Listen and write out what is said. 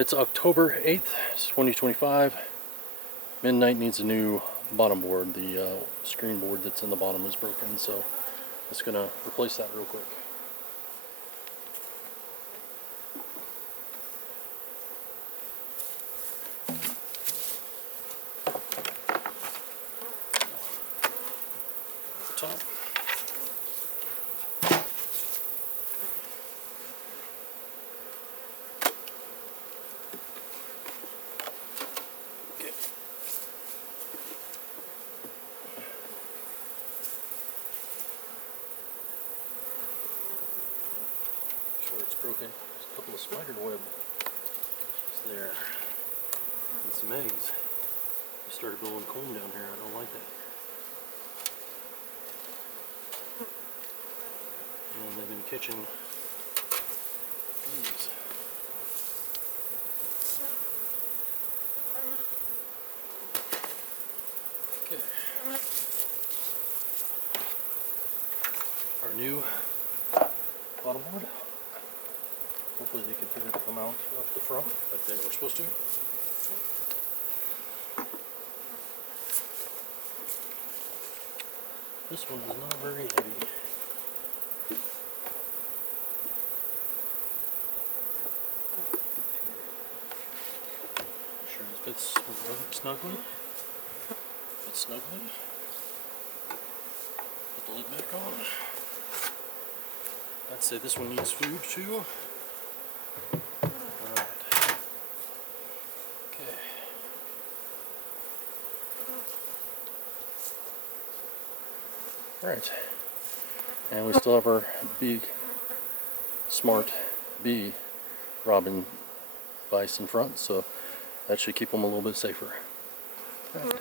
It's October 8th, 2025. Midnight needs a new bottom board. The screen board that's in the bottom is broken, so it's going to replace that real quick. Top. Okay. Sure, it's broken. There's a couple of spider web there and some eggs. I started blowing comb down here. I don't like that. And they've been catching bees. Okay. Our new bottom board. Hopefully they can figure it to come out up the front like they were supposed to. This one is not very heavy. Sure it fits snugly. Fits snugly. Put the lid back on. I'd say this one needs food too. Alright. Okay. Alright. And we still have our big smart bee robin vise in front, so that should keep them a little bit safer. Right.